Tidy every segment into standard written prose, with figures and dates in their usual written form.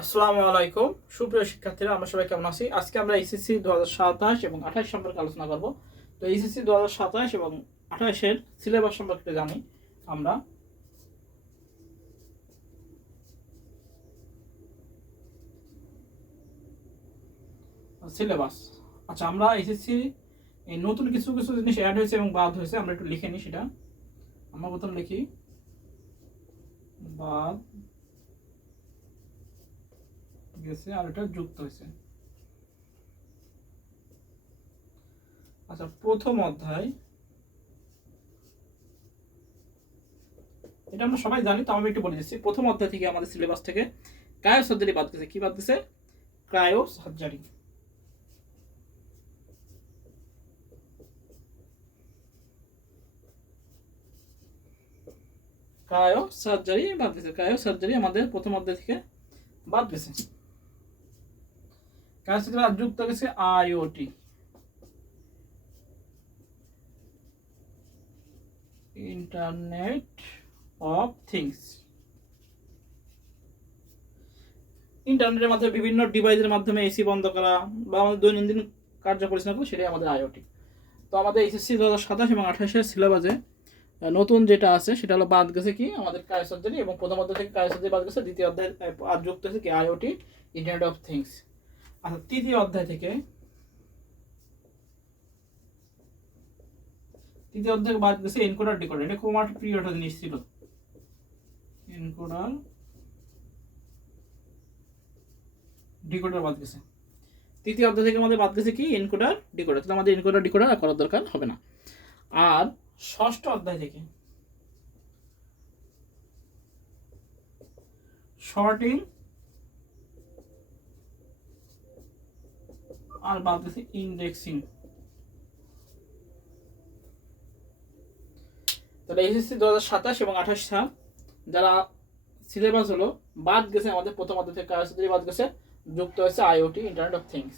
আসসালামু আলাইকুম সুপ্রিয় শিক্ষার্থীরা, আমরা সবাই কেমন আছি? আজকে আমরা এসএসসি 2027 এবং 28 সম্পর্কে আলোচনা করব। তো এসএসসি 2027 এবং 28 এর সিলেবাস সম্পর্কে জানি আমরা। সিলেবাস, আচ্ছা, আমরা এসএসসি এই নতুন কিছু কিছু জিনিস অ্যাড হয়েছে এবং বাদ হয়েছে, আমরা একটু লিখে নিই সেটা। আমরা প্রথম লিখি বাদ গেছে আর এটা যুক্ত হয়েছে। আচ্ছা, প্রথম অধ্যায়, এটা আমরা সবাই জানি, তো আমি একটু বলে দিচ্ছি। প্রথম অধ্যায় থেকে আমাদের সিলেবাস থেকে ক্রায়ো সার্জারি বাদ গেছে। কি বাদ গেছে? Cryo surgery. ক্রায়ো সার্জারি বাদ গেছে। ক্রায়ো সার্জারি আমাদের প্রথম অধ্যায় থেকে বাদ গেছে। ক্রায়ো সার্জারি আর যুক্ত গেছে আইওটি, ইন্টারনেট অফ থিংস। ইন্টারনেটের মাধ্যমে বিভিন্ন ডিভাইসের মাধ্যমে এসি বন্ধ করা বা আমাদের দৈনন্দিন কার্য পরিচালনা করা, সেটাই আমাদের আইওটি। তো আমাদের এসএসসি 2027 এবং 28 সিলেবাসে নতুন যেটা আছে সেটা হলো বাদ গেছে কি আমাদের ক্রায়ো সার্জারি, এবং প্রথম অধ্যায় থেকে ক্রায়ো সার্জারি বাদ গেছে। দ্বিতীয় অধ্যায় আর যুক্ত হয়েছে কি আইওটি, ইন্টারনেট অফ থিংস। আচ্ছা, তৃতীয় অধ্যায় থেকে বাদ গেছে এনকোডার ডিকোডার। এটা খুব আমার প্রিয় একটা জিনিস ছিল, এনকোডার ডিকোডার বাদ গেছে। তৃতীয় অধ্যায় থেকে আমাদের বাদ গেছে কি এনকোডার ডিকোডার, তাহলে আমাদের এনকোডার ডিকোডার আর করার দরকার হবে না। আর ষষ্ঠ অধ্যায় থেকে শর্টিং আর বাদ গেছে ইন্ডেক্সিং। তাহলে এসএসসি 2027 এবং 28 সাল যারা সিলেবাস হলো বাদ গেছে আমাদের প্রথম অধ্যায় থেকে ক্রায়ো সার্জারি বাদ গেছে, যুক্ত হয়েছে আইওটি, ইন্টারনেট অফ থিংস।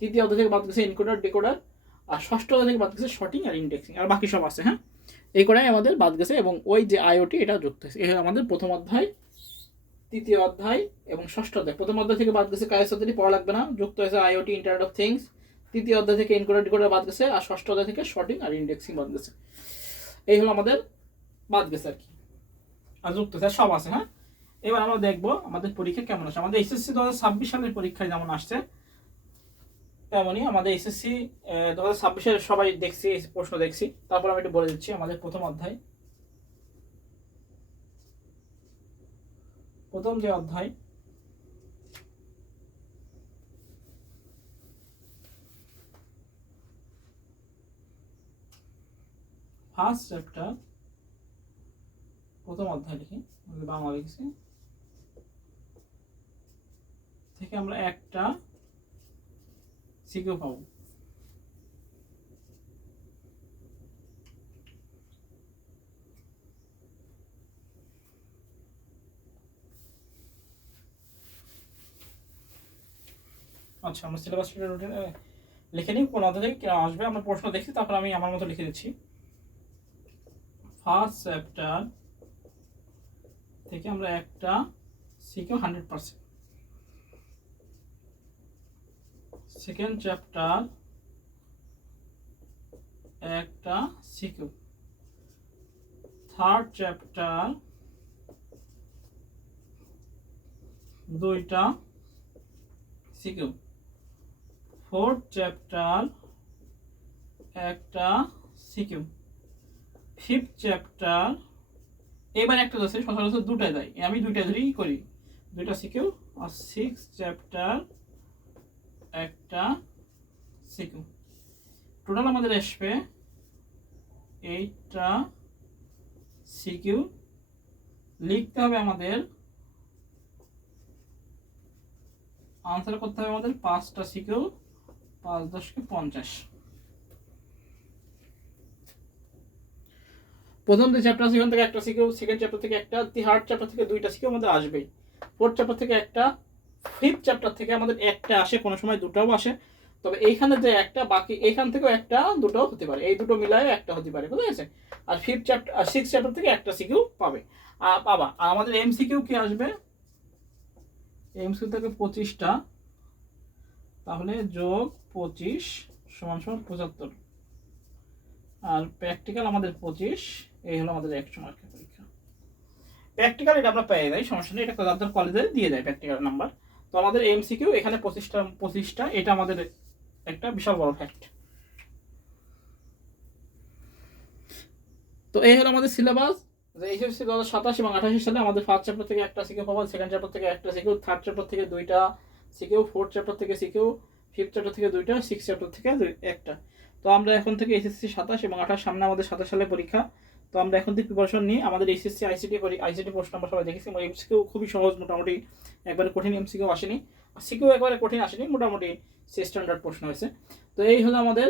তৃতীয় অধ্যায় থেকে বাদ গেছে এনকোডার ডিকোডার, আর ষষ্ঠ অধ্যায় থেকে বাদ গেছে শর্টিং আর ইন্ডেক্সিং, আর বাকি সব আছে। হ্যাঁ, এই কটাই আমাদের বাদ গেছে, এবং ওই যে আইওটি এটা যুক্ত হয়েছে। এই আমাদের প্রথম অধ্যায়, তৃতীয় অধ্যায় এবং ষষ্ঠ অধ্যায়। প্রথম অধ্যায় থেকে বাদ গেছে ক্রায়ো সার্জারি, পড়া লাগবে না, যুক্ত হয়েছে আইওটি, ইন্টারনেট অফ থিংস। তৃতীয় অধ্যায় থেকে এনকোডার ডিকোডার বাদ গেছে, আর ষষ্ঠ অধ্যায় থেকে শর্টিং আর ইন্ডেক্সিং বাদ গেছে। এই হলো আমাদের বাদ গেছে আর কি, আর যুক্ত হয়েছে সব আছে। হ্যাঁ, এবার আমরা দেখবো আমাদের পরীক্ষা কেমন আসে। আমাদের এসএসসি 2026 সালের পরীক্ষায় যেমন আসছে তেমনই আমাদের এসএসসি 2026-এর সবাই দেখছি, প্রশ্ন দেখছি। তারপর আমি একটু বলে দিচ্ছি। আমাদের প্রথম অধ্যায়, প্রথম যে অধ্যায়, ফার্স্ট চ্যাপ্টার, প্রথম অধ্যায় লিখি, বাংলা লিখছি, থেকে আমরা একটা সিকিউ পাবো। আচ্ছা, আমরা সিলেবাস লিখে নিই কোন অধ্যায় থেকে আসবে। আমরা প্রশ্ন দেখছি, তারপর আমি আমার মতো লিখে দিচ্ছি। ফার্স্ট চ্যাপ্টার থেকে আমরা একটা সিকিউ 100%। সেকেন্ড চ্যাপ্টার একটা সিকিউ। থার্ড চ্যাপ্টার দুইটা সিকিউ। ফোর্থ চ্যাপ্টার একটা সিকিউ। ফিফথ চ্যাপ্টার, এবার একটা আছে, সচরাচর দুটাই দেয়, আমি দুইটা ধরেই করি, দুইটা সিকিউ। আর সিক্স চ্যাপ্টার একটা সিকিউ। টোটাল আমাদের আসবে 8টা সিকিউ। লিখতে হবে আমাদের, আনসার করতে হবে আমাদের 5টা সিকিউ, 5 10 কে 50। প্রথম যে চ্যাপ্টার সেখান থেকে একটা সিকিউ, সেকেন্ড চ্যাপ্টার থেকে একটা, থার্ড চ্যাপ্টার থেকে দুইটা সিকিউ আমাদের আসবেই, ফোর্থ চ্যাপ্টার থেকে একটা, ফিফথ চ্যাপ্টার থেকে আমাদের একটা আসে, কোনো সময় দুটাও আসে। তবে এইখানে যে একটা, বাকি এইখান থেকেও একটা দুটোও হতে পারে, এই দুটো মিলায় একটা হতে পারে, বুঝা গেছে? আর ফিফথ চ্যাপ্টার আর সিক্স চ্যাপ্টার থেকে একটা সিকিউ পাবে পাবা। আর আমাদের এমসিকিউ কি আসবে? এমসিকিউ থাকে 25টা, তাহলে যোগ 25 সমান সমান 75, আর প্র্যাকটিক্যাল আমাদের 25, এই হলো আমাদের 100 মার্কের পরীক্ষা। প্র্যাকটিক্যাল এটা আমরা পেয়ে যাই, সমস্যা নেই, এটা তাদের কলেজে দিয়ে দেয় প্র্যাকটিক্যাল নাম্বার। তো আমাদের এমসিকিউ এখানে 25টা, এটা আমাদের একটা বিশাল বড় ফ্যাক্ট। তো এই হলো আমাদের সিলেবাস। এইচএসসি 2027 এবং 28 সালে আমাদের ফার্স্ট চ্যাপ্টার থেকে একটা সিকিউ পাবো, সেকেন্ড চ্যাপ্টার থেকে একটা সিকিউ, থার্ড চ্যাপ্টার থেকে দুইটা সিকিউ, ফোর্থ চ্যাপ্টার থেকে সিকিউ, ফিফথ চ্যাপ্টার থেকে দুইটা, সিক্স চ্যাপ্টার থেকে একটা। তো আমরা এখন থেকে এইচএসসি 27 এবং 28 সামনে আমাদের 27 সালে পরীক্ষা। তো আমরা এখন থেকে প্রিপারেশন নিই। আমাদের এইচএসসি আইসিটি পোস্ট আমরা সবাই দেখেছি, এমসিকিউ খুবই সহজ, মোটামুটি একবারে কঠিন এমসিকিউ আসেনি, সিকিউ একবারে কঠিন আসেনি, মোটামুটি সে স্ট্যান্ডার্ড প্রশ্ন হয়েছে। তো এই হলো আমাদের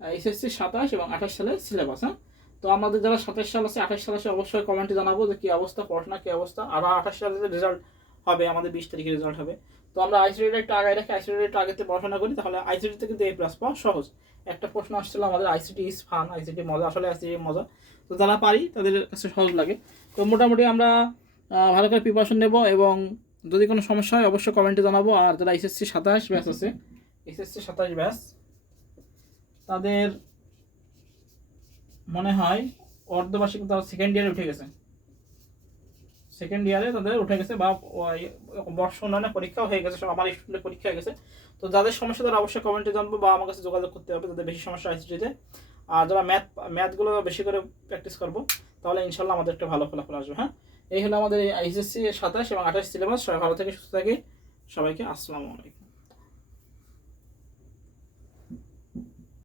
এইচএসসি 27 এবং 28 সালের সিলেবাস। হ্যাঁ, তো আমাদের যারা 27 সাল আছে 28 সাল আছে অবশ্যই কমেন্টে জানাবো যে কী অবস্থা, পড়াশোনা কী অবস্থা। আর 28 সালে রেজাল্ট হবে, আমাদের 20 তারিখে রেজাল্ট হবে। তো আমরা আইসিটিটা একটু আগে রাখি, আইসিটিটা একটু আগেতে পড়াশোনা করি, তাহলে আইসিটিতে কিন্তু A+ পাওয়া সহজ। একটা প্রশ্ন আসছিল আমাদের আইসিটি ইজ ফান, আইসিটি মজা, আসলে আইসিটি মজা। তো যারা পারি তাদের কাছে সহজ লাগে। তো মোটামুটি আমরা ভালো করে প্রিপারেশন নেব, এবং যদি কোনো সমস্যা হয় অবশ্যই কমেন্টে জানাবো। আর যারা এইচএসসি 27 ব্যাচ আছে, এইচএসসি 27 ব্যাচ, তাদের মনে হয় অর্ধবার্ষিক তারা সেকেন্ড ইয়ারে উঠে গেছে, সেকেন্ড ইয়ারে তাদের উঠে গেছে, বা বর্ষ উন্নয়নের পরীক্ষাও হয়ে গেছে, সব আমার স্টুডেন্টের পরীক্ষা হয়ে গেছে। তো যাদের সমস্যা তারা অবশ্যই কমেন্টে জানবো, বা আমার কাছে যোগাযোগ করতে হবে যাদের বেশি সমস্যা আইসিটিতে। আর যারা ম্যাথগুলো বেশি করে প্র্যাকটিস করবো, তাহলে ইনশাল্লাহ আমাদের একটা ভালো ফলাফল আসবে। হ্যাঁ, এই হলো আমাদের এইচএসসি 27 এবং 28 সিলেবাস। সবাই ভালো থেকে সুস্থ থাকে, সবাইকে আসসালামু আলাইকুম।